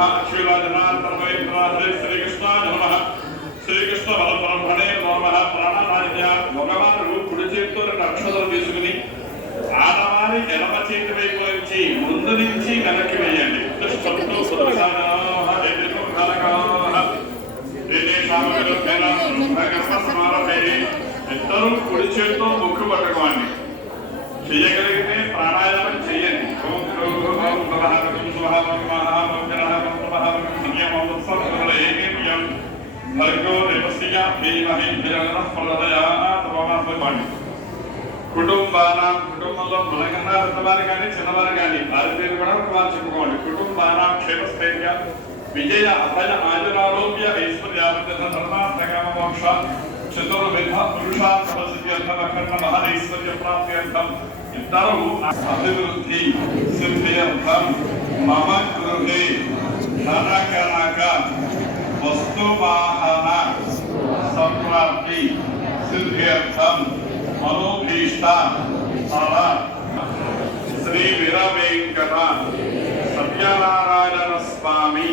नमः अक्षीलाजनार्दनमयत्राधे श्रीकृष्णाय नमः శ్రీకృష్ణ బలబ్రహ్మణే నమః ప్రాణానాయ భగవానుడు కుడి చేతితో 2 అక్షరాలు తీసుకుని ఆడవారి ఎడమ చేతి వైపు నుంచి ముందు నుంచి వెనక్కి వేయండి. ఇద్దరు కుడి చేతితో ముక్కు పట్టుకోండి. చేయగలిగితే ప్రాణాయామం చేయండి. కుటుంబంలో మనకన్నా పెద్దవారు కానీ చిన్నవారు కానీ వారి పేరు కూడా వారు చెప్పుకోండి. కుటుంబానాం క్షేమస్థైర్య విజయ అభయ ఆయురారోగ్య ఐశ్వర్యామోక్ష చతుర్విధ పురుషార్థం మహైశ్వర్య ప్రాప్త్యర్థం ఇద్దరు అభివృద్ధి సిద్ధ్యర్థం మమ గృహే ధనకనక వస్తువాహన సంప్రాప్తి సిద్ధ్యర్థం మనోభీష్ట ఫల శ్రీ వీరవేంకట సత్యనారాయణ స్వామి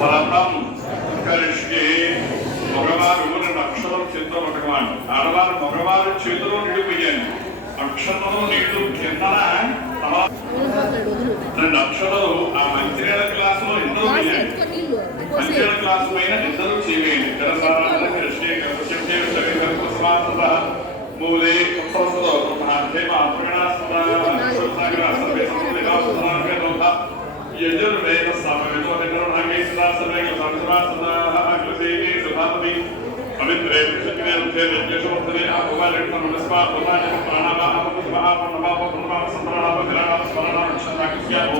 వ్రతం కరిష్యే. మగవారు 2 అక్షరాలు చేతిలో పట్టుకోవాలి. ఆడవారు మగవారు చేతిలో నీళ్లు పోయాలి. అక్షరంలో నీళ్లు కింద 2 అక్షరాలు ఆ మంచినీళ్ళ గ్లాసులో ఇద్దరు పోయాలి. మంచినీళ్ళ గ్లాసు పైన ఇద్దరు చేయండి. మూలే ఉత్తరస్తో యజుర్వేద సమవేదో నిర్వహణేశ్వర సర్వేక సంస్రాసనాః అగ్రసేనే సుధాపతి పవిత్రే పుష్కరే రుచే యజ్ఞశోధనే ఆపవాలెట్ నమస్మా పునాయ ప్రాణాః పుష్పః పునః పునః సంప్రాణాః విరాణాః స్మరణాః క్షణాక్ష్యాః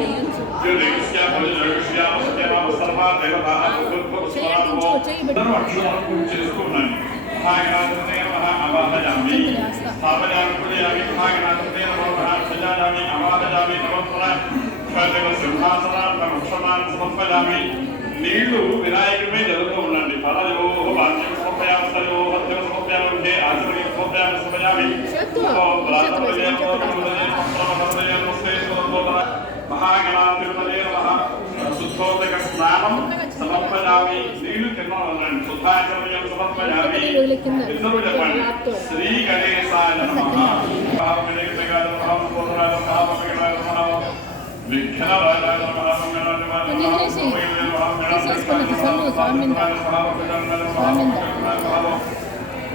జ్యోతిష్యాః పరిజయష్యాః సత్యనామ సర్వా దేవతాః పుష్పః పుష్పః అక్షరాలు చేసుకున్నాను. భాగనాథనే నమః ఆవాహయామి స్థాపయామి పూజయామి భాగనాథనే నమః సజాయామి ఆవాహయామి నమః సింహాసనాన్ని సమర్పయామి. నీళ్లు వినాయకుడిపై జరుగుతూ ఉండండి. ఫలయో వాక్యం సమర్పయామి స్థలయో హత్యం సమర్పయామి ఆచరణ సమర్పయామి సమయామి మహాగణాధిపతయే నమః శుద్ధోదక స్నానం సమర్పయామి. నీళ్లు కింద ఉండండి. శుద్ధాచరణం సమర్పయామి. ఇద్దరు చెప్పండి. శ్రీ గణేశాయ నమః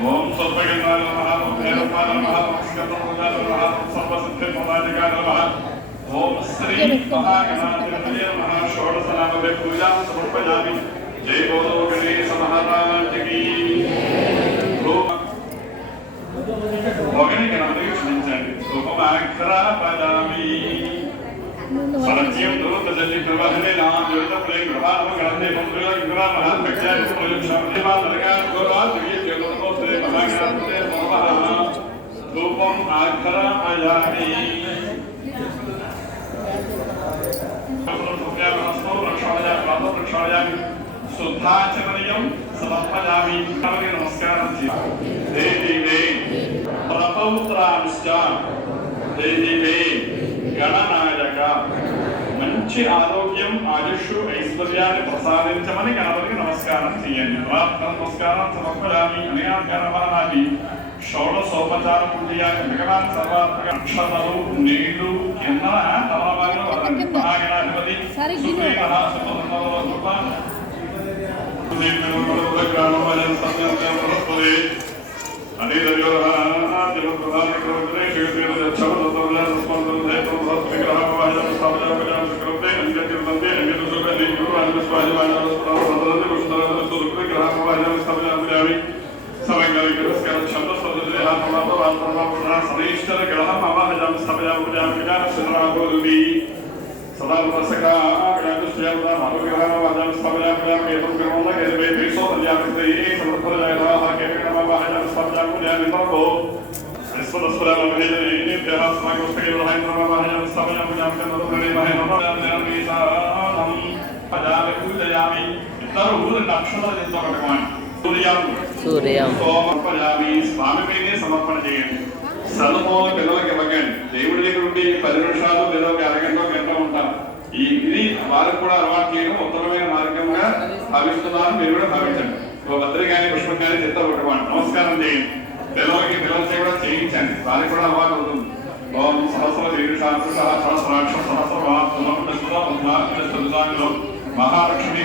ఓం సర్వగణాయ నమః భైరవాయ నమః స్కందముదాయ నమః సర్వసిద్ధిప్రదాయకాయ నమః ఓం శ్రీ మహాగణాధిపతయే నమః షోడశనామదే పూజాం సమర్పయామి. జై బోలో గణేశ మహారాజ్ కీ. ఒకని గణపతికి క్షమించండి. ఉపమాక్షరాపదామి సరస్యం దూతజలి ప్రవహనే నామృతప్రే గ్రహామ గణతే మంత్రుల గ్రహ మహాభక్త్యాది ప్రయోక్షామదేవా నరగా గోరా దివ్య జగదోతే మహాగణపతే నమః. ధూపం ఆక్షరాపయామి. ప్రక్షాళయామి శుద్ధాచరణం సమర్పయామి. నమస్కారం చేయాలి. దేవే ప్రపౌత్రాంశ్చ దేవే గణనాయక మంచి ఆరోగ్యం ఆయుష్ ఐశ్వర్యాన్ని ప్రసాదించమని గణపతికి నమస్కారం చేయండి. నమస్కారం సమర్పయామి. అనేకాని షోడశోపచార పూజయామి. భగవాన్ సర్వాత్మక అక్షతలు నీళ్లు కింద తమలపాలు మహాగణాధిపతి స్వామిపైనే సమర్పణ చేయండి. సర్వమూల పిల్లలకి ఇవ్వకండి. దేవుడి దగ్గర ఉండి 10 నిమిషాలు లేదా 1 అరగంట గంట ఉంటాం. ఇది వారికి కూడా అలవాటు చేయడం ఉత్తమమైన మార్గంగా భావిస్తున్నారు. మీరు కూడా భావించండి. భద్రి కానీ పుష్పం కానీ చెత్త కొట్టుకోండి, నమస్కారం చేయండి. పిల్లలకి పిల్లలకి కూడా చేయించండి, వారికి కూడా అలవాటు ఉంటుంది. ఓం సహస్ర దీర్ఘాంశ సహస్రాక్ష సహస్రవాహనంలో మహాలక్ష్మీ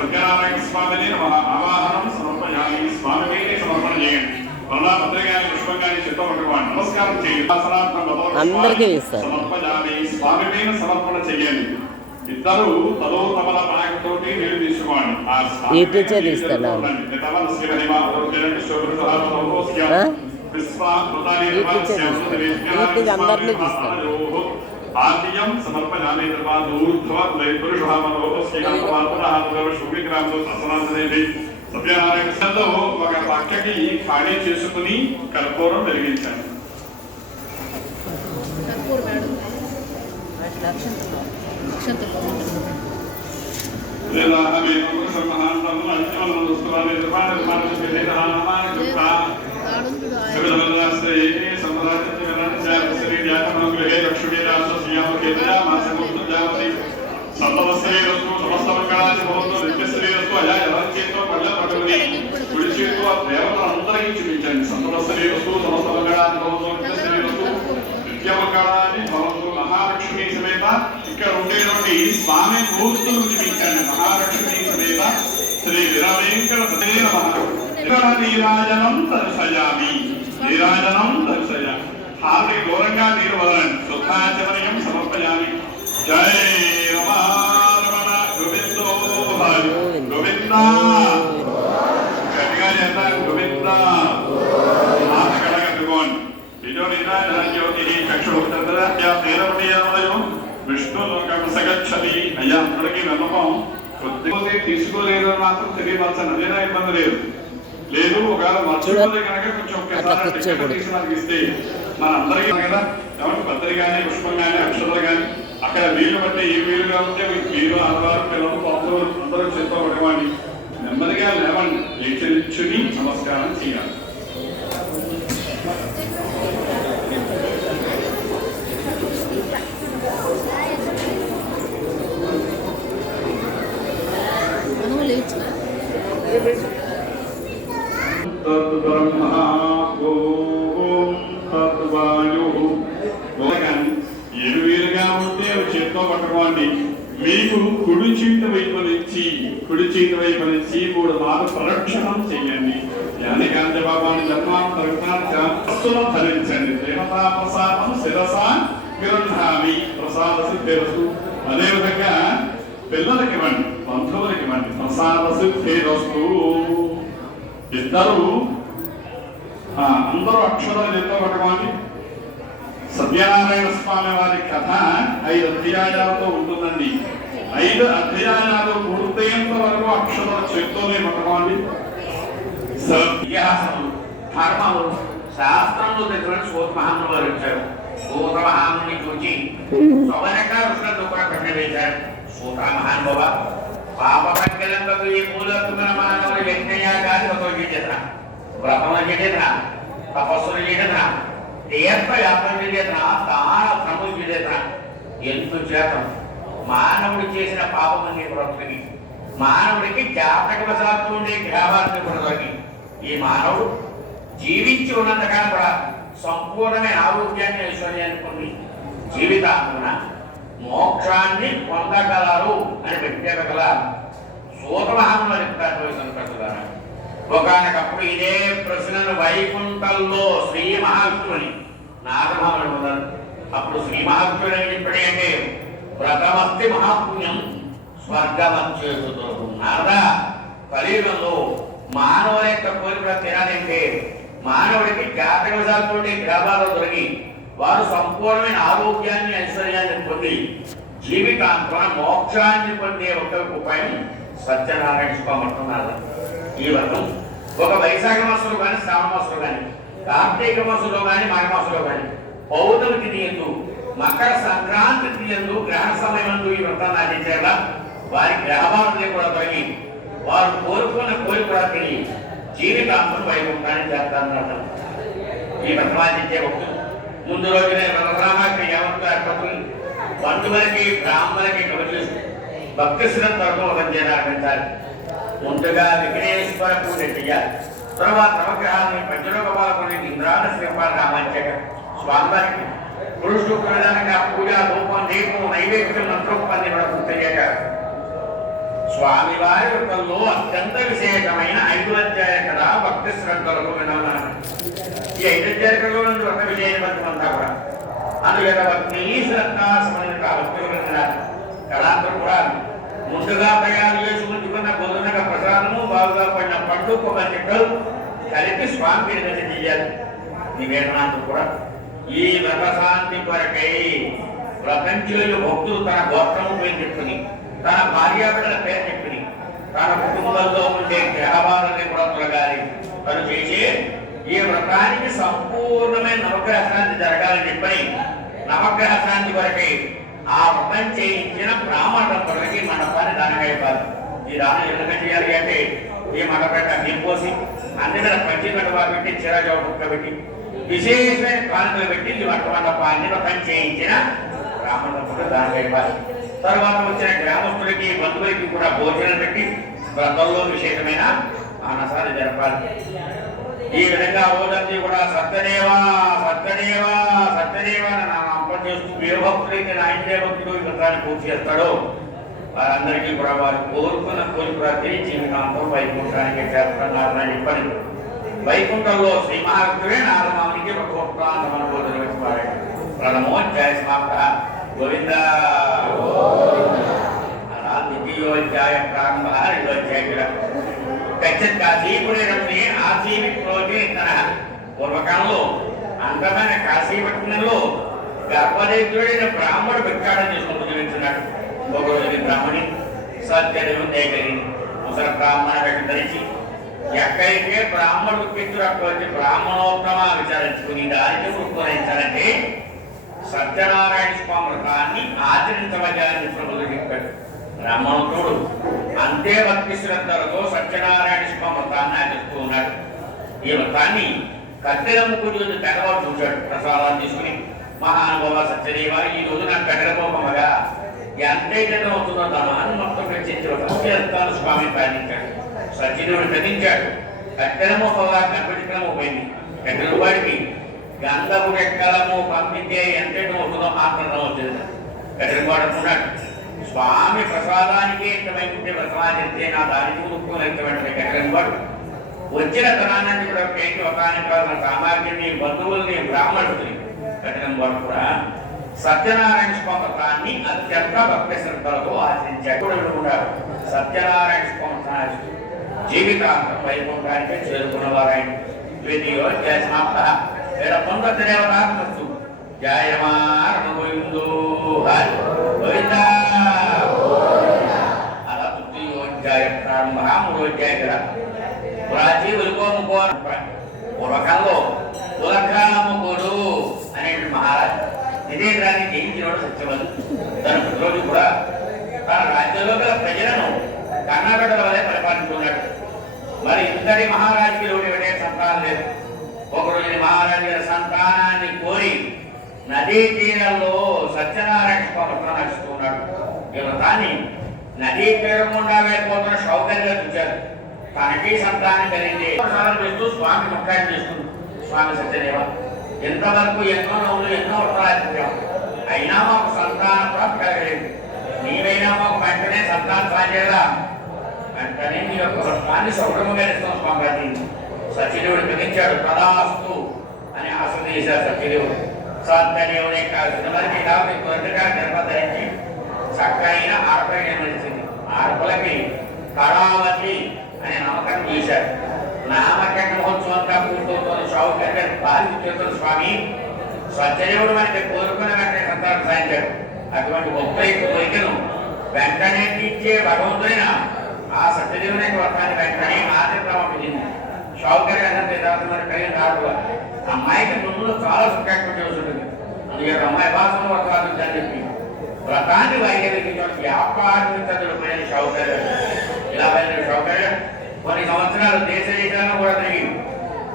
సత్యనారాయణ స్వామిని ఆవాహనం సమర్పయామి. స్వామికి సమర్పణ చేయండి. పత్రికాని పుష్పం కానీ చెత్త కొట్టుకోండి, నమస్కారం చేయండి. సమర్పయామి. స్వామి పైన సమర్పణ చేయండి. ఇద్దరు తలో తమల పానకతోటి నీళ్లు తీసుకోండి. ఆద్యం సమర్పయామి. సత్యనారాయణ సంలో ఒక పక్కకి ఖాళీ చేసుకుని కర్పూరం వెలిగించండి. దేవతలందరికీ చూపించండి. సంతవస్తు మహాలక్ష్మి సమేత ఇక్కడ ఉండేటువంటి స్వామి మూర్తులు చూపించండి. మహాలక్ష్మి సమేత శ్రీ వీరవేంకటపతే నమః. నీరాజనం దర్శయామి. నీరాజనం దర్శయామి. హారతి ఘోరంగా నీరు వదలండి. శుద్ధాచమనీయం సమర్పయామి. జై రమణ గోవిందో హరి గోవింద. గట్టిగా చేస్తారు గోవింద. హారతి కడగట్టుకోండి. విష్ణుగచ్చది అయ్యా అందరికీ నమ్మకం. కొద్దిగా తీసుకోలేదు అని మాత్రం తెలియపరచండి, అదేనా ఇబ్బంది లేదు. లేదు ఒకవేళ మర్చిపోతే కనుక కొంచెం ఒక్కసారి ఇస్తే మన అందరికీ కదా. కాబట్టి పత్రిక కానీ పుష్పం కానీ అక్షరాలు కానీ అక్కడ వీలు బట్టి ఏ వీలుగా ఉంటే మీరు ఆడవారు పిల్లలు పాపలు అందరూ చేత్తో పడేవాడిని. నెమ్మదిగా లేవండి, లేచి నమస్కారం చేయాలి. ఎరువేలుగా ఉంటే చేత్తో పట్టుకోండి. మీకు కుడి చేతి వైపు నుంచి 3 మార్లు ప్రదక్షిణం చేయండి. జ్ఞానికాంత బాబాని జన్మాంతరం ధరించండి. దేవతా ప్రసాదం శిరస గృహామి. ప్రసాద సిద్ధిరస్తు. అదేవిధంగా పిల్లలకి ఇవ్వండి, బంధువులకి ఇవ్వండి. ప్రసాద సిద్ధిరస్తు. ఇద్దరు అందరూ అక్షరాలు ఎంతో పట్టుకోండి. సత్యనారాయణ స్వామి వారి కథ 5 అధ్యాయాలతో ఉంటుందండి. 5 అధ్యాయాలు పూర్తయ్యేంత వరకు అక్షరాలు చేత్తోనే పట్టుకోండి. ఇతిహాసములు, ధర్మములు, శాస్త్రములు తెచ్చినట్టు సూతమహాములు వారు ఇచ్చారు. సూతమహాముని చూచి సౌనకారుషులను కూడా పెట్టవేశారు. సూత మహానుభవ పాప సంకలంలో ఈ మూలత్తున్న మానవులు యజ్ఞయాగాది ఒక చేసిన వ్రతములు చేసిన తపస్సులు చేసిన తీర్థయాత్రలు చేసిన దాన శ్రమలు చేసిన ఎందుచేత మానవుడు చేసిన పాపమన్నీ ప్రవృత్తిని మానవుడికి జాతకవశాత్తు ఉండే గ్రహాన్ని కూడా ఈ మానవుడు జీవించి ఉన్నంతకాలం కూడా సంపూర్ణమైన ఆరోగ్యాన్ని ఐశ్వర్యాన్ని పొంది జీవితాత్మన మోక్షాన్ని పొందగలరు అని ప్రత్యేకత సూతమహాములు చెప్తారు. ఒకనకప్పుడు ఇదే ప్రశ్నను వైకుంఠంలో శ్రీ మహావిష్ణువుని నారదమహాములు పొందారు. అప్పుడు శ్రీ మహావిష్ణుడు ఏం చెప్పాడు అంటే వ్రతమస్తి మహాపుణ్యం స్వర్గమచ్చేతుడు. నారద కలియుగంలో మానవుల యొక్క కోరిక తినాలంటే మానవుడికి జాతకవశాత్తు గ్రహాలు దొరికి వారు సంపూర్ణమైన ఆరోగ్యాన్ని ఐశ్వర్యాన్ని పొంది జీవితాంతరం మోక్షాన్ని పొందే ఒక ఉపాయం సత్యనారాయణ స్వామి అంటున్నారు. ఈ వ్రతం ఒక వైశాఖ మాసంలో కానీ శ్రావణ మాసంలో కానీ కార్తీక మాసంలో కానీ మాఘ మాసంలో కానీ పౌర్ణమి తిథి యందు మకర సంక్రాంతి తిథి యందు గ్రహణ సమయం ఈ వ్రతాన్ని ఆచరించేలా వారి గ్రహబాధలే కూడా తొలగి వారు కోరుకున్న కోరిక కూడా తిని జీవితాంతం వైకుంఠాన్ని చేస్తారన్నమాట. ఈ వ్రతం ఆచరించే భక్తులు ముందు రోజునే వ్రతరామాకి ఏమంటూ ఏర్పడుతుంది. బంధువులకి బ్రాహ్మణులకి కబుర్లు భక్తి శ్రద్ధలతో ఆరంభించాలి. ముందుగా విఘ్నేశ్వర పూజ చేయాలి. తర్వాత నవగ్రహాన్ని పంచలోకపాలకుని ఇంద్రాన శ్రీపాలను ఆమంచాక స్వామివారికి పురుషుడు ప్రధానంగా పూజ రూపం దీపం నైవేద్యం మంత్రోపంది కూడా పూర్తయ్యాక స్వామివారి వృత్తంలో అత్యంత విశేషమైన 5 అధ్యాయ కదా భక్తి శ్రద్ధలకు వినాలన్నారు. ఈ 5 అధ్యాయ కథలో నుండి ఒక విజయవంతం అంతా కూడా అందుచేత భక్తి శ్రద్ధ సంబంధిత భక్తులు విన్నారు. కళాంతరం కూడా ముందుగా ప్రయాణం చేసి ఉంచుకున్న భోజనక ప్రసాదము బాగుగా పడిన పండు కొబ్బరి చెక్కలు కలిపి స్వామి నిర్గతి చేయాలి. నివేదనాంతం కూడా ఈ వ్రత శాంతి కొరకై ప్రపంచంలో భక్తులు తన గోత్రము పేరు చెప్పుకుని తన భార్యాబిడ్డల పేరు చెప్పుకుని తన కుటుంబంలో ఉండే గ్రహబాధల్ని కూడా తొలగాలి. తను చేసి ఈ వ్రతానికి సంపూర్ణమైన నవగ్రహ శాంతి జరగాలని చెప్పని నవగ్రహ శాంతి కొరకై ఆ వ్రతం చేయించిన బ్రాహ్మణ దంపతులకి మండపాన్ని దానంగా ఇవ్వాలి. ఈ దానం ఎందుకు చేయాలి అంటే ఈ మండపేట బియ్యం పోసి అన్ని మీద పంచిగడ్డ పెట్టి చిరాజావు కుక్క పెట్టి విశేషమైన కానుకలు పెట్టి ఈ వంట మండపాన్ని వ్రతం చేయించిన బ్రాహ్మణ దంపతులు దానంగా ఇవ్వాలి. తర్వాత వచ్చిన గ్రామస్తులకి బంధువులకి కూడా భోజనం పెట్టి వ్రతంలో విశేషమైన మానసాలు జరపాలి. ఈ విధంగా రోజంతా కూడా సత్యదేవా సత్యదేవా సత్యదేవా అని నామం చేస్తూ ఏ భక్తులైతే నాయన భక్తులు ఈ వ్రతాన్ని పూర్తి చేస్తాడో వారందరికీ కూడా వారు కోరుకున్న కోరిక జీవితాంతం వైకుంఠానికి చేస్తున్నారని చెప్పని వైకుంఠంలో శ్రీ మహావిష్ణువే నారమానికి భగవత్ప్రాంతమనుభూతులు వేసుకున్నాడు. ప్రణమోధ్యాయ సమాప్త గోవింద. అలా ద్వితీయోధ్యాయ ప్రారంభ రెండోధ్యాయ గచ్చత్ కాశీపురే రమణి ఆశీవిప్రోజే తన పూర్వకాలంలో అందమైన కాశీపట్నంలో గర్భదైత్యుడైన బ్రాహ్మణుడు భిక్షాటన చేసుకుంటూ జీవిస్తున్నాడు. ఒక రోజు బ్రాహ్మణి సత్యదేవం దయగలిగింది. ముసలి బ్రాహ్మణ వేషం ధరించి ఎక్కడైతే బ్రాహ్మణుడు పిత్రుడు అక్కడ వచ్చి బ్రాహ్మణోత్తమ విచారించుకుని దానికి ఉపకరించాలంటే సత్యనారాయణ స్వామి వ్రతాన్ని ఆచరించవలసి ప్రభుత్వం చెప్పాడు. బ్రాహ్మణోత్తముడు అంతే భక్తి శ్రద్ధలతో సత్యనారాయణ స్వామి వ్రతాన్ని ఆచరిస్తూ ఉన్నాడు. ఈ వ్రతాన్ని కట్టెల ముగ్గురు రోజు తెగవాడు చూశాడు. ప్రసాదాన్ని తీసుకుని మహానుభావ సత్యదేవ ఈ రోజు నాకు కట్టెలపోమగా ఎంతైతే అవుతుందో దాన్ని మొత్తం పెంచించి సత్యస్తాను స్వామిని ప్రార్థించాడు. సత్యదేవుడు ప్రతించాడు. కట్టెల మోపగా గణపతికల మోపోయింది. కట్టెల వాడికి గంధపు రెక్కలము పంపితే ఎంతైతే అవుతుందో ఆత్మ వచ్చింది. కట్టెల వాడు అనుకున్నాడు స్వామి ప్రసాదానికి ఇంతమైతే వ్రతమాచరిస్తే నా దానికి వెంటనే కట్టెల వాడు వచ్చిన తనాన్ని కూడా పేకి ఒకనికి కావాల్సిన సామాగ్రిని బంధువుల్ని బ్రాహ్మణుల్ని కట్టడం వాడు కూడా సత్యనారాయణ స్వామి వ్రతాన్ని అత్యంత భక్తి శ్రద్ధలతో ఆచరించాడు. సత్యనారాయణ స్వామి జీవితాంతం వైకుంఠానికి చేరుకున్నవారాయణ. ద్వితీయోధ్యాయ సమాప్త. పొందదేవతాత్మస్తు జయమారణ గోవిందో గోవింద. అలా తృతీయోధ్యాయ ప్రారంభ. మూడోధ్యాయ కదా పూర్వకాలంలో ఉలకాముకుడు అనే మహారాజు విజేంద్రాన్ని జయించినవాడు సత్యవతి. తన రోజు కూడా తన రాజ్యంలో గల ప్రజలను కర్ణాటకల వలె పరిపాలించుకున్నాడు. మరి ఇంతటి మహారాజుకి లోనే సంతానం లేదు. ఒకరోజు మహారాజు గారి సంతానాన్ని కోరి నదీ తీరంలో సత్యనారాయణ స్వామి వ్రతం నడుస్తూ ఉన్నాడు. ఈ వ్రతాన్ని నదీ తీరం గుండా వెళ్ళిపోతున్న సౌకర్యంగా చూశారు. తనకి సంతానం కలిగింది. ప్రసాదం చేస్తూ స్వామి ముఖ్యాన్ని చేస్తుంది. స్వామి సత్యదేవ ఎంతవరకు ఎన్నో నవ్వులు ఎన్నో వ్రతాలు అయినా మాకు సంతాన ప్రాప్తి కలగలేదు. నీవైనా మాకు వెంటనే సంతానం సాధ్యదా వెంటనే నీ యొక్క వ్రతాన్ని సౌకర్యంగా ఇస్తాం స్వామి గారిని. సత్యదేవుడు గ్రహించాడు. తదాస్తు అని ఆశ్రయించారు సత్యదేవుడు. సత్యదేవుడే కాల్సిన వారికి కాబట్టి కొద్దిగా గర్భధరించి చక్కైన ఆడపై జన్మనిచ్చింది. ఆడపలకి కళావతి అనే నామకరణం చేశారు. నామకరణ మహోత్సవంగా పూర్తవుతున్న సౌకర్యం బాధితులు స్వామి సత్యదేవుడు మనకి కోరుకున్న వెంటనే సంతానం సాధించాడు. అటువంటి గొప్ప కోరికను వెంటనే తీర్చే భగవంతుడైన ఆ సత్యదేవుని వ్రతాన్ని వెంటనే ఆచరించింది. సౌకర్యం కలిగిన రాదు. అమ్మాయికి ముందు చాలా సుఖంగా ఉంటుంది. అందుకే అమ్మాయి భాషను వ్రతాలు అని చెప్పి వ్రతాన్ని వైద్య వ్యాపారం చదువుకునే సౌకర్యం ఇలా బయలుదేరి సౌకర్యం కొన్ని సంవత్సరాలు దేశాలను కూడా తిరిగి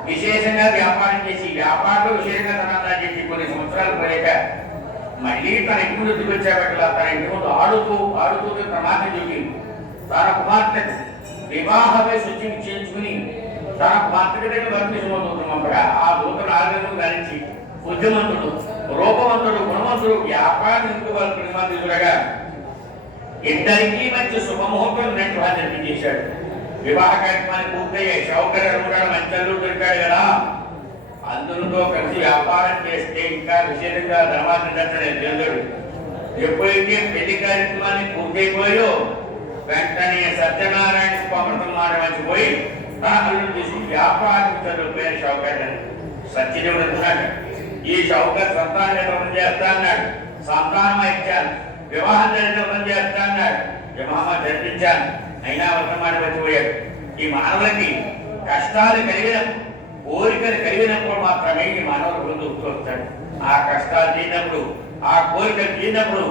విశేషంగా వ్యాపారం చేసి వ్యాపారంలో విశేషంగా తనాలు చేసి కొన్ని సంవత్సరాలు పోయాక మళ్ళీ తన ఇంటి ముందు వచ్చాబట్ల తన ఇంటి ముందు ఆడుతూ ప్రమాదం చూపి తన కుమార్తె వివాహపై శుచి చేయించుకుని తన కుమార్తె దగ్గర పంపించబోతున్నాగా ఆ దూతను ఆగ్రహం ధరించి బుద్ధిమంతుడు రూపవంతుడు గుణవంతుడు వ్యాపారానికి వాళ్ళు ప్రతిమాదించుడగా ఇద్దరికీ మధ్య శుభముహూర్తం రెండు జరిపించేశాడు. వివాహ కార్యక్రమాన్ని పూర్తయ్యాయి. సౌకర్యం కూడా మంచంలో దొరికాడు కదా, అందరితో కలిసి వ్యాపారం చేస్తే ఇంకా విశేషంగా ధర్మాన్ని దర్శనం దేవుడు. ఎప్పుడైతే పెళ్లి కార్యక్రమాన్ని పూర్తయిపోయో వెంటనే సత్యనారాయణ స్వామి మాట మర్చిపోయి తన అల్లుడు తీసి వ్యాపారం చదువుపోయిన సౌకర్యం సత్యదేవుడు అంటున్నాడు, ఈ సౌకర్య సంతానం చేస్తా అన్నాడు. సంతానం ఇచ్చాను, వివాహం జరిగిన చేస్తా అన్నాడు. వివాహం జరిపించాను, అయినా మాట మర్చిపోయాడు. ఈ మానవులకి కష్టాలు కలిగినప్పుడు కోరికలు కలిగినప్పుడు మాత్రమే ఈ మానవుల ముందు వస్తాడు. ఆ కష్టాలు తీరినప్పుడు ఆ కోరికలు తీరినప్పుడు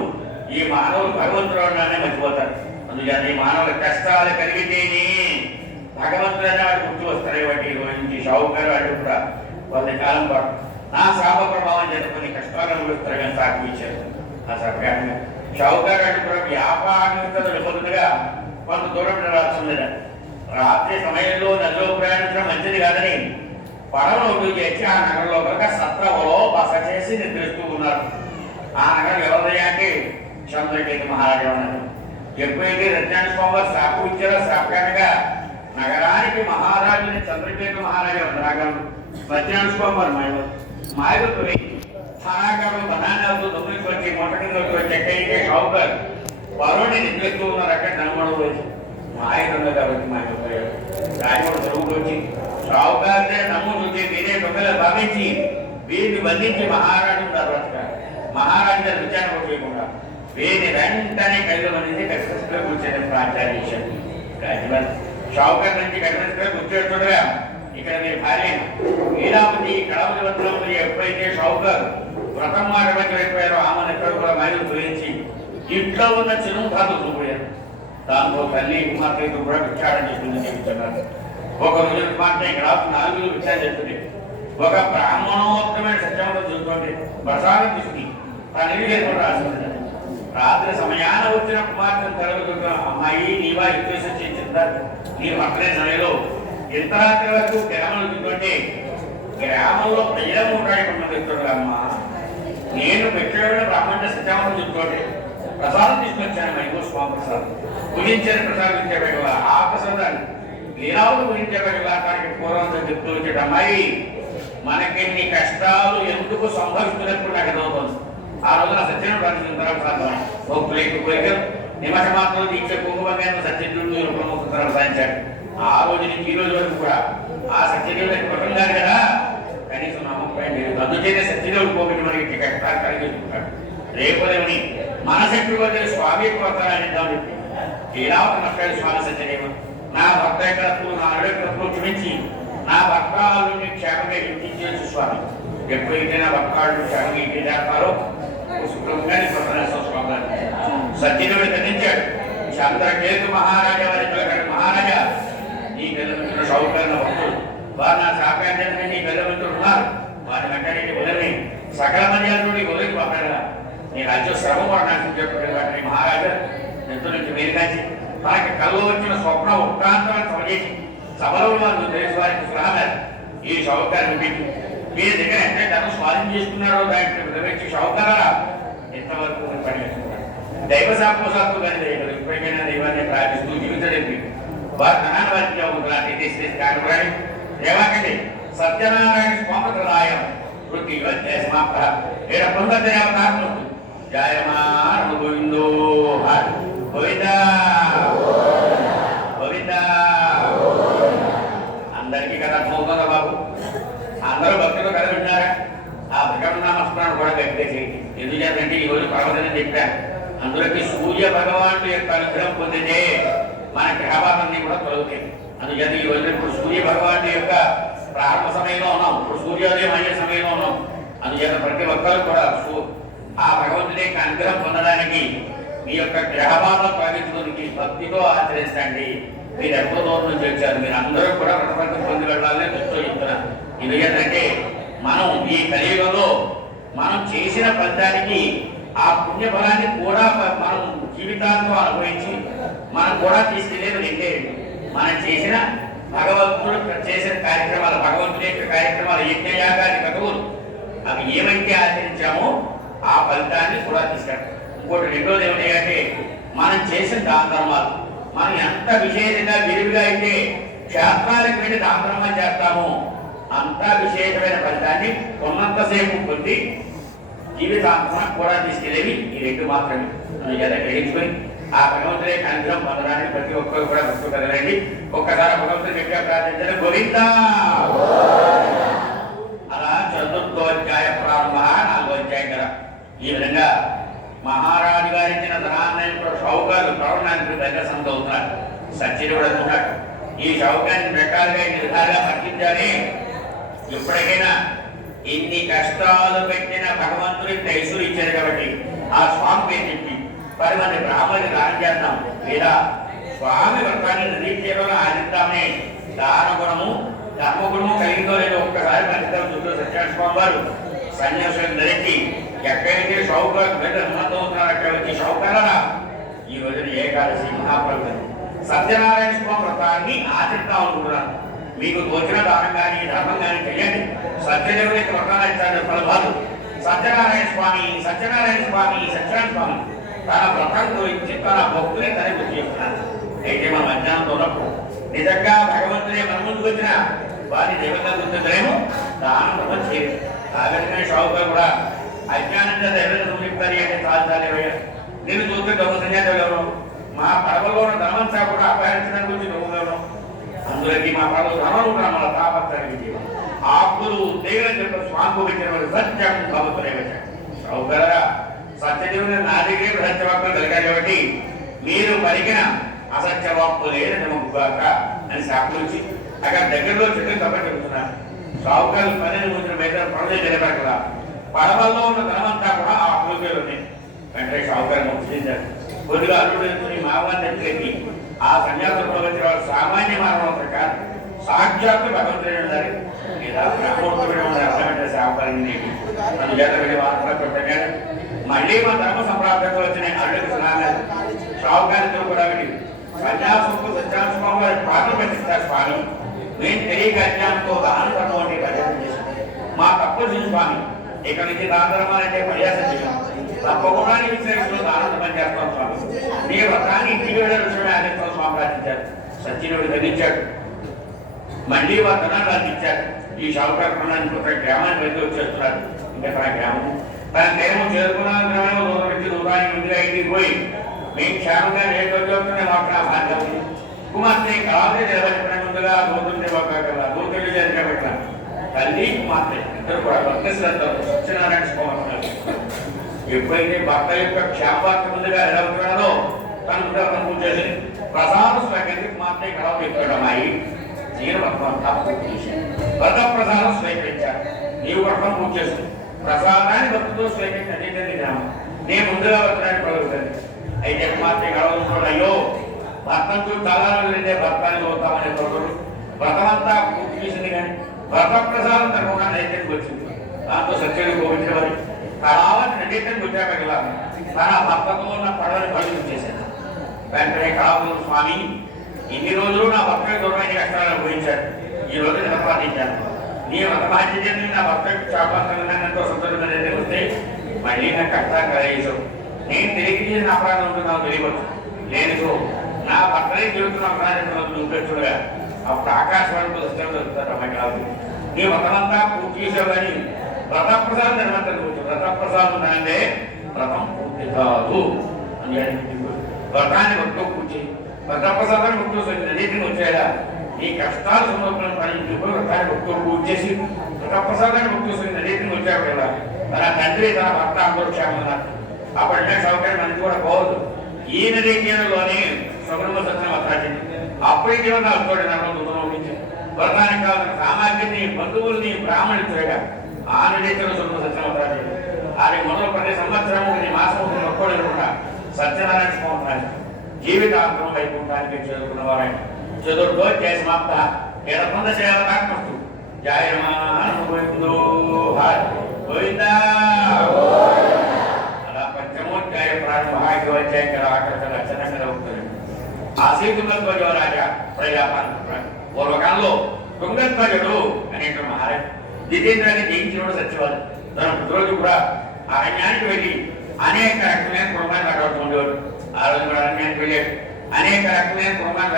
ఈ మానవులు భగవంతుడు మర్చిపోతారు. అందుకని ఈ మానవుల కష్టాలు కలిగితేనే భగవంతుడు వాడు గుర్తు వస్తాడు. వాటి నుంచి షావుకారు వాడు కూడా కొంతకాలం పాటు నా శాప ప్రభావం జరుపుకుని కష్టాలు అనుభవిస్తారు కానీ సాకు ఇచ్చారు. ఆ సభ్యంగా షావుకారు వాడు కూడా వ్యాపారం పొందుగా కొంత దూరం రాస్తుంది. రాత్రి సమయంలో నదిలో ప్రయాణించడం మంచిది కాదని పడవలు చేసి ఆ నగరంలో కనుక సత్రవలో బస చేసి నిద్రిస్తూ ఉన్నారు. ఆ నగరం ఎవరిదయ్యా అంటే చంద్రకేతు మహారాజా ఉన్నారు. ఎప్పుడైతే సత్యనారాయణ స్వామి వారు శాపం ఇచ్చారో శాపకానిగా నగరానికి మహారాజుని చంద్రకేతు మహారాజా ఉన్నారు. సత్యనారాయణ స్వామి వారు మాయతో సనాగరం బనానాలతో దొంగలికి వచ్చి మొట్ట కింద చెక్కైతే షావుకారు వరుణ్ణి నిద్రిస్తూ ఉన్నారు. అక్కడ నమ్మడం వచ్చి మాయకుండా కాబట్టి మాయపోయాడు. రాజమూడు చదువుకు వచ్చి షావుకారినే నమ్ము చూసి మీరే దొంగలు భావించి వీరిని బంధించి మహారాజు తర్వాత మహారాజు గారు విచారణ చేయకుండా వీరిని వెంటనే కైలో బంధించి కష్టంగా కూర్చొని ప్రాచార్య చేశారు. రాజమల్ షావుకారి నుంచి కష్టంగా కూర్చోడుతుండగా ఇక్కడ మీరు భార్య లీలావతి కళావతి వంతులు ఎప్పుడైతే షావుకారు వ్రతం మాట అయిపోయారో ఆమెను ఎక్కడ కూడా మైలు గురించి ఇంట్లో ఉన్న చిన్న భాగం చూపోయారు. దాంతో తల్లి కుమార్తెతో కూడా విచారణ చెప్పింది చెప్తున్నారు. ఒక రోజు కుమార్తె ఇక్కడ 4 విచారణ చెప్తుంది. ఒక బ్రాహ్మణోత్తమైన సత్యవంతం చూస్తుంటే ప్రసాదం తీసుకుని తన ఇల్లు రాసింది. రాత్రి సమయాన వచ్చిన కుమార్తెను తరగతున్న అమ్మాయి నీవా యుద్ధం చేసిందా నీ పక్కనే సమయంలో ఎంత రాత్రి వరకు గ్రామంలో చూస్తుంటే గ్రామంలో ప్రజలు ఉంటాడు. అమ్మ నేను పెట్టిన బ్రాహ్మణ సత్యవంతం చూస్తుంటే ప్రసాదం తీసుకొచ్చాను. మైకో స్వామి ప్రసాదం గురించిన ప్రసాదం ఇచ్చేపెట్టగా ఆ ప్రసాదాన్ని లీలావులు గురించేపెట్టగా దానికి పూర్వం చెప్తూ వచ్చేట అమ్మాయి మనకెన్ని కష్టాలు ఎందుకు సంభవిస్తున్నప్పుడు నాకు అర్థమవుతుంది. ఆ రోజున సత్యం ప్రార్థించిన తర్వాత ఒక ప్లేట్ కోరికలు నిమష మాత్రం దీక్ష కుంకుమంగా సత్యదేవుడు ప్రముఖ సాధించాడు. ఆ రోజు నుంచి ఈ రోజు వరకు కూడా ఆ సత్యదేవుడికి పట్టున్నారు కదా, కనీసం నమ్మకం లేదు. అందుచేనే సత్యదేవుడు పోగొట్టి మనకి కష్టాలు కలిగిస్తున్నాడు. రేపదేవుని మన శక్తి స్వామి కొడతానని లీలావతి నష్టాలు స్వామి సత్యదేవుడు నా భర్త యొక్క నా అడుగు క్షమించి నా భక్తాలను క్షేమంగా ఇంటించు స్వామి. ఎప్పుడైతే నా భక్తాలను క్షేమంగా ఇంటి చేస్తారో శుభ్రంగానే స్వామి సత్యదేవుడు ఖండించాడు. చంద్రకేతు మహారాజా వారి మహారాజా నీ గెలమిత్రుడు షావుకారుల భక్తులు వారు నా శాపాన్ని నీ గెలమిత్రుడు ఉన్నారు. వారి వెంటనే వదిలి సకల మర్యాదనుడి వదిలి పంపారా నీ రాజ్య శ్రమ వాడు నాశనం చెప్పబడి మహారాజా ఎంతో నుంచి మీరు కాచి మనకి కళ్ళు వచ్చిన స్వప్న ఉత్క్రాంతాన్ని సమచేసి సభలో వారు దేశ వారికి సలహా ఈ షావుకారుని పెట్టి మీరు దగ్గర ఎంత ధనం స్వాధీనం చేసుకున్నారో దానికి విధమించి షావుకారా ఎంతవరకు పని చేసుకున్నారు. దైవ శాపోసాత్తు కానీ ఎప్పటికైనా దైవాన్ని ప్రార్థిస్తూ జీవించలేదు. వారి ధనాన్ని వారికి అవుతుంది కాని దేవాకండి సత్యనారాయణ స్వామిత్రదాయం వృత్తి సమాప్త ఏడ పునర్దేవతాత్మ జయమాన గోవిందో గోవిందా గోవిందా. అందరికీ కదా అర్థమవుతుందా బాబు? అందరూ భక్తులు కదా విన్నారా? ఆ భగవన్నామస్మరణ కూడా గట్టిగా చేయండి. ఎందుకంటే ఈ రోజు పర్వతని చెప్పాను. అందులోకి సూర్య భగవానుడు యొక్క అనుగ్రహం పొందితే మన గ్రహబాలన్నీ కూడా తొలగుతాయి. అందుకని ఈ రోజు ఇప్పుడు సూర్య భగవానుడి యొక్క ప్రారంభ సమయంలో ఉన్నాం. ఇప్పుడు సూర్యోదయం అయ్యే సమయంలో ఉన్నాం. అందుచేత ప్రతి ఒక్కరు కూడా ఆ భగవంతుడి యొక్క అనుగ్రహం పొందడానికి మీ యొక్క గ్రహబాధ ప్రవేశించడానికి భక్తితో ఆచరించండి. మీరు ఎక్కడో దూరం నుంచి వచ్చారు. మీరు అందరూ కూడా ప్రపంచం పొంది వెళ్ళాలని దృష్టిలో చెప్తున్నారు. ఇది ఏంటంటే మనం ఈ కలియుగంలో మనం చేసిన ఫలితానికి ఆ పుణ్య ఫలాన్ని కూడా మనం జీవితాంతం అనుభవించి మనం కూడా తీసుకెళ్ళేది రెండే. మనం చేసిన భగవంతుడు చేసిన కార్యక్రమాలు, భగవంతుడి యొక్క కార్యక్రమాలు, యజ్ఞయాగాది కథవులు అవి ఏమైతే ఆచరించామో ఆ ఫలితాన్ని కూడా తీసుకెళ్తాం. ఇంకోటి రెండోది ఏమిటంటే మనం చేసిన దాన ధర్మాలు, మనం ఎంత విశేషంగా విరివిగా అయితే క్షేత్రాలకు వెళ్ళి దాన ధర్మం చేస్తామో అంత విశేషమైన ఫలితాన్ని ఉన్నంతసేపు కొద్ది జీవితాంతం కూడా తీసుకెళ్ళేవి ఈ రెండు మాత్రమే. గ్రహించుకొని ఆ భగవంతుడే అనుగ్రహం పొందడానికి ప్రతి ఒక్కరు కూడా భక్తులు కదలండి. ఒక్కసారి భగవంతుని గట్టిగా ప్రార్థించడం గోవిందా. అలా చతుర్థోధ్యాయ ప్రారంభ, 4వ అధ్యాయం కదా. ఈ విధంగా మహారాజు గారి ఇచ్చిన ధనాన్ని షౌకాలు ప్రవణానికి దగ్గర సంతవుతున్నారు. సత్యుడు అనుకున్నాడు ఈ షౌకాన్ని రకాలుగా ఇన్ని విధాలుగా పట్టించాలి. ఎప్పటికైనా ఇన్ని కష్టాలు పెట్టిన భగవంతుడి ఐశ్వర్యం ఇచ్చారు కాబట్టి ఆ స్వామి పేరు చెప్పి 10 మంది బ్రాహ్మణులకు దానం చేద్దాం, లేదా స్వామి వ్రతాన్ని నిర్ణయించేవాళ్ళు ఆదిద్దామని దాన గుణము ధర్మగుణము కలిగిందో లేదో ఒక్కసారి మన చుట్టూ సత్యనారాయణ స్వామి వారు సన్యాసులను ధరించి ఎక్కడైతే షౌకాలు పెద్ద హనుమంతం అవుతున్నారు అక్కడ వచ్చి షౌకాలరా ఈ రోజున ఏకాదశి మహాప్రభు సత్యనారాయణ స్వామి వ్రతాన్ని ఆచరిద్దాం అనుకుంటున్నాను. మీకు తోచిన దానం కానీ ధర్మం కానీ చెయ్యండి. సత్యదేవుని వ్రతాన్ని ఫలభాలు సత్యనారాయణ స్వామి సత్యనారాయణ స్వామి సత్యనారాయణ స్వామి తన వ్రతం గురించి తన భక్తులే తన గురించి చెప్తున్నాను. అయితే మనం అజ్ఞానంతో ఉన్నప్పుడు నిజంగా భగవంతుడే మన ముందుకు వచ్చిన వారి దేవతలు గుర్తుందరేమో దానం వ్రతం చేయదు. ఆ విధంగా షావుగా కూడా అజ్ఞానంగా ఎవరైనా చెప్తారు అంటే చాలు నేను చూస్తే దొంగ సన్యాసం మా పడవలో ఉన్న ధర్మంతా కూడా అపహరించడం గురించి దొంగ అందులోకి మా పడవ ధర్మం కూడా మన తాపత్రానికి ఆకులు దేవుని చెప్పిన స్వామి పెట్టిన సత్యం భగవంతుడే వచ్చాడు. షావుగా సత్యదేవుని నా దగ్గర సత్యవాక్యం కలిగారు కాబట్టి మీరు పలికిన అసత్యవాక్కు లేదని నమ్మకుగాక అని శాపరించి అక్కడ దగ్గరలో చెట్టు తప్ప చెబుతున్నారు. షావుకారు 12 ముందు మీద పడవే తెలిపారు కదా. పడవల్లో ఉన్న ధనమంతా కూడా ఆ అప్పుల పేరు ఉన్నాయి. వెంటనే షావుకారు ముఖ్యించారు. కొద్దిగా అల్లుడు మావాన్ని ఎత్తుకెత్తి ఆ సన్యాసంలో వచ్చిన వారు సామాన్య మానవ ప్రకారం సాక్షాత్తు భగవంతుడే ఉండాలి, లేదా బ్రహ్మోత్తముడే ఉండాలి. అర్థమంటే శావుకారిని అందుచేత వెళ్ళి వార్తలు పెట్టగానే మళ్ళీ మా ధర్మ సంప్రాప్తంగా వచ్చిన అల్లుడికి స్నానాలు షావుకారితో కూడా వెళ్ళి సన్యాసంతో సత్యనారాయణ స్వామి వారి పాటలు పెట్టిస్తారు. స్వామి మేము తెలియక అజ్ఞానంతో దాన ధర్మం అంటే పర్యాసం చేశాం, మా తప్పు స్వామి ఇక్కడ నుంచి దాన ధర్మాలంటే పర్యాసం చేశాం, తప్పకుండా విషయంలో దాన ధర్మం చేస్తాం స్వామి. నీ వ్రతాన్ని ఇంటికి వెళ్ళే విషయమే ఆదిత్యం స్వామి ప్రార్థించారు. సత్యనుడు తగ్గించాడు. మళ్ళీ వారి ధనాన్ని అందించారు. ఈ షావుకారు ఇంకొక గ్రామానికి వెళ్ళి వచ్చేస్తున్నారు. ఇంకా తన గ్రామం తన దేహం చేరుకున్న గ్రామంలో దూరం నుంచి దూరానికి ముందుగా ఇంటికి పోయి మేము క్షేమంగా నేర్చుకుంటే మాకు భాగ్యం కుమార్తె కావాలి నిలబెట్టిన ముందుగా దూరం కదా దూరం జరిగబెట్టిన తల్లి కుమార్తె ఇద్దరు కూడా భక్త శ్రద్ధలు సత్యనారాయణ స్వామి ఎప్పుడైతే భర్త యొక్క క్షేమార్థ ముందుగా నిలబెట్టినారో తన ముందుగా తను పూజ చేసి ప్రసాదం స్వీకరించి కుమార్తె కలవ చెప్పాడు. అమ్మాయి నేను వ్రత ప్రసాదం స్వీకరించాను, నీవు వ్రతం పూజ చేస్తుంది ప్రసాదాన్ని భక్తితో స్వీకరించిన గ్రామం నేను ముందుగా వ్రతాన్ని పలుకుతుంది. అయితే కుమార్తె కలవడం అయ్యో భర్తకు చాలా రోజులైతే భర్తాన్ని చూద్దామనే కొడుకుడు వ్రతమంతా పూర్తి చేసింది కానీ వ్రత ప్రసాదం తరపున నైత్యానికి వచ్చింది. దాంతో సత్యుడు గోవించిన వారి కళావతి నైత్యానికి వచ్చాక కదా తన భర్తతో ఉన్న పడవని పలుకు చేశాను. వెంటనే కళావతులు స్వామి ఇన్ని రోజులు నా భర్తకు దూరమైన కష్టాలు అనుభవించాడు, ఈ రోజు నేను సంపాదించాను. నీ వ్రతమాధ్య నా భర్తకు చాపాంతో సంతోషంగా వస్తే మళ్ళీ నాకు కష్టాలు కలగేశావు. నేను తిరిగి చేసిన అపరాధం ఉంటున్నావు తెలియవచ్చు లేదు నా భర్తనే జీవితం చూడగా అప్పుడు ఆకాశవాణితో ఇష్టం జరుగుతారు. అమ్మాయి కాదు నీ వ్రతమంతా పూర్తి చేసావు కానీ వ్రత ప్రసాదం నిర్మంతా వ్రత ప్రసాదం అంటే వ్రతం పూర్తి కాదు అని వ్రతాన్ని భక్తో పూర్తి వ్రత ప్రసాదాన్ని భక్తో నదీతిని వచ్చేలా నీ కష్టాలు సమర్పణ పని వ్రతాన్ని భక్తో పూర్తి చేసి వ్రత ప్రసాదాన్ని భక్తో నదీతిని వచ్చావు కదా తన తండ్రి తన భర్త అందరూ క్షేమన్నారు. అప్పటికే సౌకర్యం మనకి కూడా పోవద్దు. ఈ నదీలోనే సుబ్రహ్మ సత్యం అర్థాచింది. అప్పటికే ఉన్న అర్థోడి నుంచి వ్రతానికి కావాల్సిన సామాగ్రిని బంధువుల్ని బ్రాహ్మణించగా ఆ నదీలో సుబ్రహ్మ సత్యం అర్థాచింది. అది మొదలు ప్రతి సంవత్సరం మాసం ఒక్కడు కూడా సత్యనారాయణ స్వామి జీవితాంతరం వైకుంఠానికి చేరుకున్న వారైన చతుర్థోధ్యాయ సమాప్త ఎడపంద చేయాలస్తు జాయమాన గోవిందా. అలా మహారాజు మహాయోధ్యాయ ఆకర్షణ లక్షణంగా ఉంటుంది. ఆ శ్రీతుంగధ్వజ రాజా ప్రజాపాలన పూర్వకాలంలో తుంగధ్వజుడు అనేటువంటి మహారాజు జితేంద్రాన్ని జయించినోడు సత్యవాడు. తన ప్రతిరోజు కూడా అరణ్యానికి వెళ్ళి అనేక రకమైన కుటుంబాన్ని మాట్లాడుతూ ఉండేవాడు. ఆ రోజు కూడా అరణ్యానికి వెళ్ళాడు, అనేక రకమైన కుటుంబాన్ని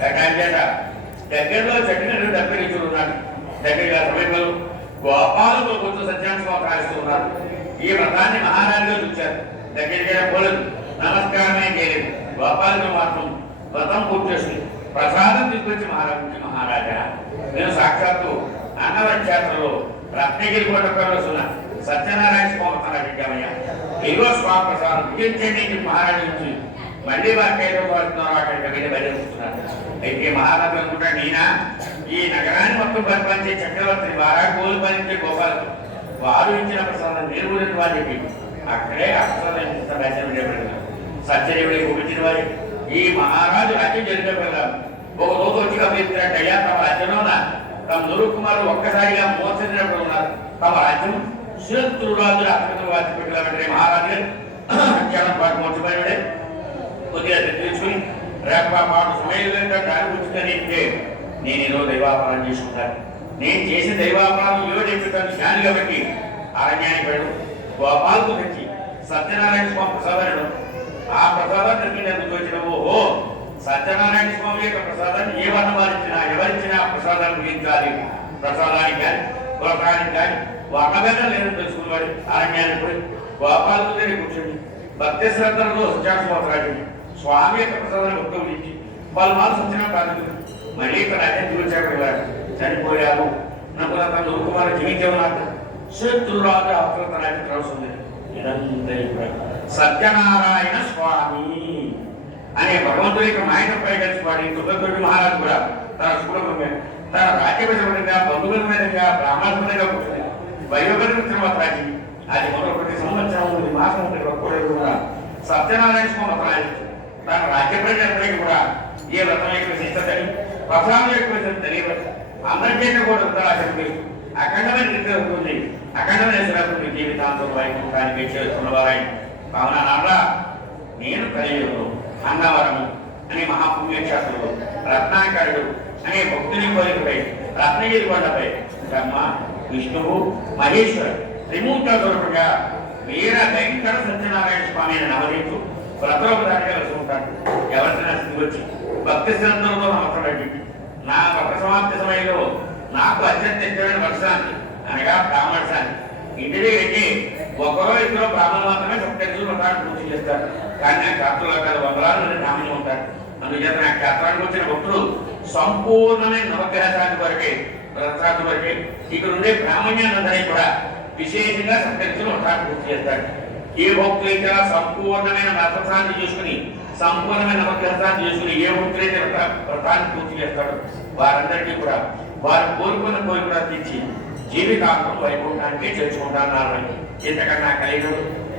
పెట్టాలి చేత దగ్గరలో చెట్టు దగ్గర ఉన్నాడు. దగ్గరగా సమయంలో గోపాలకు కొంచెం సత్యాంశం రాస్తూ ఉన్నారు. ఈ వ్రతాన్ని మహారాజుగా చూశారు. దగ్గరికి పోలేదు, నమస్కారమే చేయలేదు. గోపాలకు మాత్రం వ్రతం పూర్తి చేసుకుని ప్రసాదం తీసుకొచ్చి మహారాజా నేను సాక్షాత్తు అన్నవక్షేత్రంలో రత్నగిరి కోటలో సత్యనారాయణ స్వామి తన విద్యామయ్య ఇదిగో స్వామి ప్రసాదం ముగించండి మహారాజు నుంచి మళ్ళీ వారికి ఏదో పడుతున్నారు అక్కడికి వెళ్ళి బయలుస్తున్నారు. అయితే మహారాజు అనుకుంటాడు, ఈయన ఈ నగరాన్ని మొత్తం పరిపాలించే చక్రవర్తిని వారా గోలు పాలించే గోపాలకు వారు ఇచ్చిన ప్రసాదం నేను గురించి వారు చెప్పి అక్కడే అప్రసాదం సత్యదేవుడి గురించిన వారి ఈ మహారాజు రాజ్యం జరిగిన ఒక రోజు వచ్చి గమనించినట్టయ్యా తమ రాజ్యంలోన తమ నూరు కుమారులు ఒక్కసారిగా మోసడినప్పుడు ఉన్నారు. తమ రాజ్యం శిరత్రురాజులు అతను వాచి పెట్టిన మహారాజు క్షణం పాటు మోసపోయినాడే కొద్దిగా తెచ్చుకుని రేపా పాటు సమయం దాని గురించి నేను ఈరోజు దైవాపరాధం చేసుకుంటాను. నేను చేసిన దైవాపరాధం ఈరోజు చెప్తాను జ్ఞాని కాబట్టి అరణ్యానికి వెళ్ళడు గోపాలకు తెచ్చి సత్యనారాయణ స్వామి ప్రసాదాన్ని ఆ ప్రసాదాన్ని ఎందుకు వచ్చిన ఓహో సత్యనారాయణ స్వామి యొక్క ప్రసాదాన్ని ఏ వర్ణం వారిచ్చినా ఎవరిచ్చినా ప్రసాదాన్ని గురించాలి. ప్రసాదానికి కానీ వ్రతానికి కానీ వర్ణభేదం లేదని తెలుసుకున్నవాడు అరణ్యానికి పోయి గోపాలకు దగ్గర కూర్చొని భక్తి శ్రద్ధలతో సత్యాసమోత్రాడు స్వామి యొక్క ప్రసాదాన్ని భక్తులు గురించి పలుమార్లు సత్యన ప్రార్థన మళ్ళీ ఇక్కడ అదే చూచాడు చనిపోయారు నాకు తన కుమారు జీవించమన్నారు. శత్రురాజు అవసరతనాన్ని ప్రవస్తుంది. ఇదంతా సత్యనారాయణ స్వామి అనే భగవంతుడి యొక్క మాయపై కలిసి వాడి తులతోటి మహారాజు కూడా తన కుటుంబమే తన రాజ్యపరమైన బంధువుల మీదగా బ్రాహ్మణుల మీద కూర్చుంది. వైభవరాజు అది మొదటి సంవత్సరం మాసం కూడా సత్యనారాయణ స్వామి వ్రతం తన రాజ్య ప్రజలందరికీ కూడా ఏ వ్రతం యొక్క విశిష్టతని ప్రసాదం యొక్క విశిష్టత తెలియవచ్చు. అందరికీ కూడా ఉత్తరాశం అఖండమైన రీతి అవుతుంది. అఖండమైన జీవితాంతం వైకుంఠానికి చేస్తున్న వారాయి కావున నారా నేను కలియుగంలో అన్నవరము అనే మహాపుణ్యక్షేత్రంలో రత్నాకరుడు అనే భక్తుని కోరికపై రత్నగిరి కొండపై బ్రహ్మ విష్ణువు మహేశ్వరుడు త్రిమూర్త స్వరూపుగా వీర వెంకట సత్యనారాయణ స్వామిని నవనీతూ వ్రతోపదానికి కలిసి ఉంటాడు. ఎవరినైనా స్థితి వచ్చి భక్తి శ్రద్ధలతో నమ్మకం నా వ్రత సమాప్తి సమయంలో నాకు అత్యంత ఇష్టమైన వర్షాన్ని అనగా బ్రాహ్మణాన్ని ఇంటికి వెళ్ళి ఒకరో ఇద్దరు బ్రాహ్మణులు మాత్రమే సప్తెందులు వ్రతాన్ని పూర్తి చేస్తారు. కానీ నా క్షేత్రంలో కాదు వందలాలు బ్రాహ్మణులు ఉంటారు. అందుచేత నా క్షేత్రానికి వచ్చిన భక్తులు సంపూర్ణమైన నవగ్రహాన్ని వరకే వ్రతాన్ని వరకే ఇక్కడ ఉండే బ్రాహ్మణ్యాన్ని కూడా విశేషంగా సప్తెందులు వ్రతాన్ని పూర్తి చేస్తారు. ఏ భక్తులు అయితే సంపూర్ణమైన వ్రతాన్ని చేసుకుని సంపూర్ణమైన నవగ్రహాన్ని చేసుకుని ఏ భక్తులైతే వ్రతాన్ని పూర్తి చేస్తాడు వారందరికీ కూడా వారు కోరుకున్న కోరిక తెచ్చి జీవితాంతం వైకుంఠానికి చేర్చుకుంటున్నారు. ఇంతకన్నా కలిగి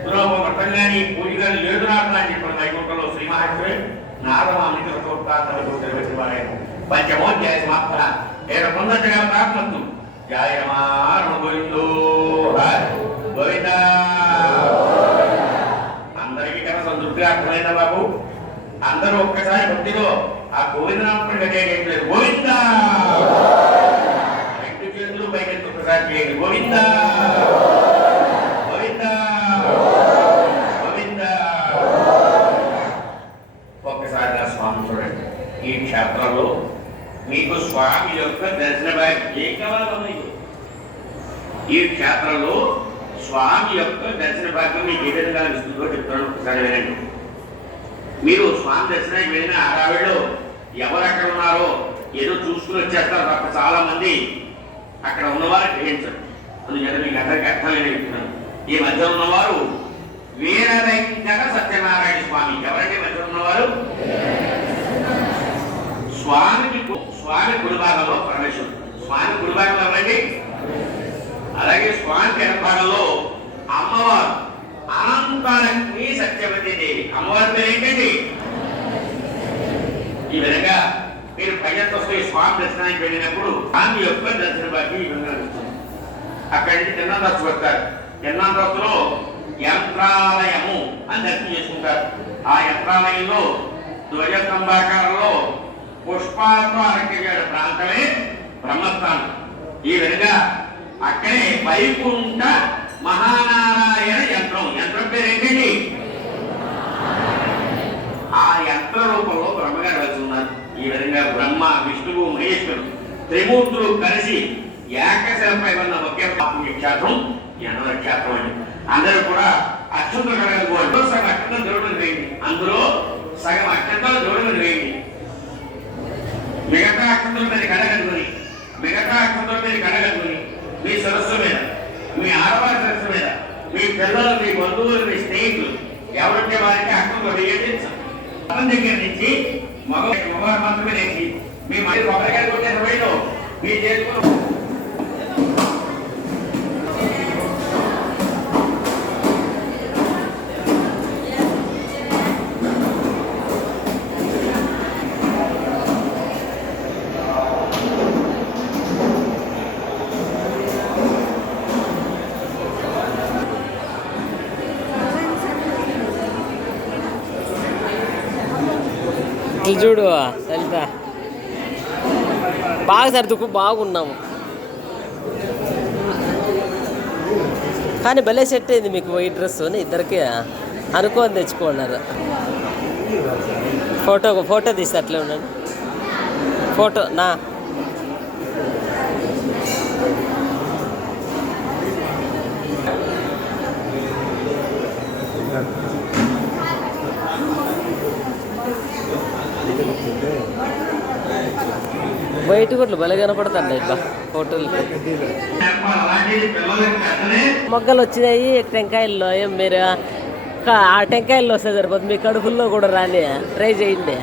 సులభ వ్రతం కానీ పూజ కానీ లేదు నాకు అని చెప్పిన వైకుంఠంలో శ్రీ మహేశ్వరి నారమానికి వ్రతోత్తాన్ని పంచమోధ్యాయ సమాప్త నేను పొందగా ప్రాప్తు జాయమారణ గోవిందో గోవింద. అందరికీ కదా సంతృప్తిగా అర్థమైందా బాబు? అందరూ ఒక్కసారి భక్తిలో ఆ గోవిందనామం గట్టేయట్లేదు. గోవింద రెండు చేతులు పైకెత్తి ఒక్కసారి చేయండి. గోవింద గోవింద గోవింద. ఒక్కసారి నా స్వామి చూడండి. ఈ క్షేత్రంలో మీకు స్వామి యొక్క దర్శన భాగ్యం ఈ క్షేత్రంలో స్వామి యొక్క దర్శన భాగ్యం మీకు ఏ విధంగా ఇస్తుందో చెప్తాను. ఒకసారి వినండి. మీరు స్వామి దర్శనానికి వెళ్ళిన ఆడవాళ్ళు ఎవరు అక్కడ ఉన్నారో ఏదో చూసుకుని వచ్చేస్తారు తప్ప చాలా మంది అక్కడ ఉన్నవారు గ్రహించరు. అందుచేత మీకు అందరికీ అర్థమైన చెప్తున్నాను. ఈ మధ్య ఉన్నవారు వీర వెంకట సత్యనారాయణ స్వామి. ఎవరంటే మధ్య ఉన్నవారు? స్వామి కుడిభాగంలో పరమేశ్వరుడు. స్వామి కుడిభాగంలో ఎవరండి? అలాగే స్వామి వెనభాగంలో అమ్మవారు అనంతలక్ష్మి సత్యవతి దేవి. అమ్మవారి పేరు ఏంటండి? ఈ విధంగా మీరు ప్రజలతో స్వామి దర్శనానికి వెళ్ళినప్పుడు స్వామి యొక్క దర్శన భాగ్యం ఈ విధంగా వస్తుంది. అక్కడి నుంచి తిన్నాంతస్తు వస్తారు. తిన్నాంతస్తులో యంత్రాలయము అని దర్శనం చేసుకుంటారు. ఆ యంత్రాలయంలో ధ్వజస్తంభాకారంలో పుష్పాలతో అలంకరించిన ప్రాంతమే బ్రహ్మస్థానం. ఈ విధంగా అక్కడే వైకుంఠ మహానారాయణ యంత్రం పేరు ఏంటండి? ఆ యంత్ర రూపంలో బ్రహ్మగారు వచ్చి ఉన్నారు. ఈ విధంగా బ్రహ్మ, విష్ణువు, మహేశ్వరుడు త్రిమూర్తులు కలిసి ఏకశిలపై ఉన్న ఒకే క్షేత్రం యనమల క్షేత్రం అండి. అందరూ కూడా అక్షంతలు కడగలుగుతారు. సగం అక్షంతలు దేవుడు వేయండి, అందులో సగం అక్షంతలు దేవుడు వేయండి. మిగతా అక్షంతల మీద కడగలుగుని మీ సరస్సు మీద, మీ ఆడవారి సరస్సు మీద, మీ పిల్లలు, మీ బంధువులు, మీ స్నేహితులు ఎవరంటే వారికి అక్షంతలు వేయండి. అతని దగ్గర నుంచి మగవారు మాత్రమే లేచి మీ మళ్ళీ ఒకరికాయలు కొట్టే సమయంలో మీ చేతులు చూడు లలిత బాగా సర్దుకు బాగున్నాము, కానీ భలే సెట్ అయింది మీకు ఈ డ్రెస్. ఇద్దరికి అనుకోని తెచ్చుకున్నారు. ఫోటో తీస్తే అట్లే ఉన్నాను. ఫోటో నా బయట కూడా భలే కనపడుతుంది ఇట్లా ఫోటోలు. మొగ్గలు వచ్చినాయి టెంకాయల్లో. ఏం మీరు ఆ టెంకాయల్లో వస్తే సరిపోతుంది, మీ కడుపుల్లో కూడా రాని ట్రై చేయండి.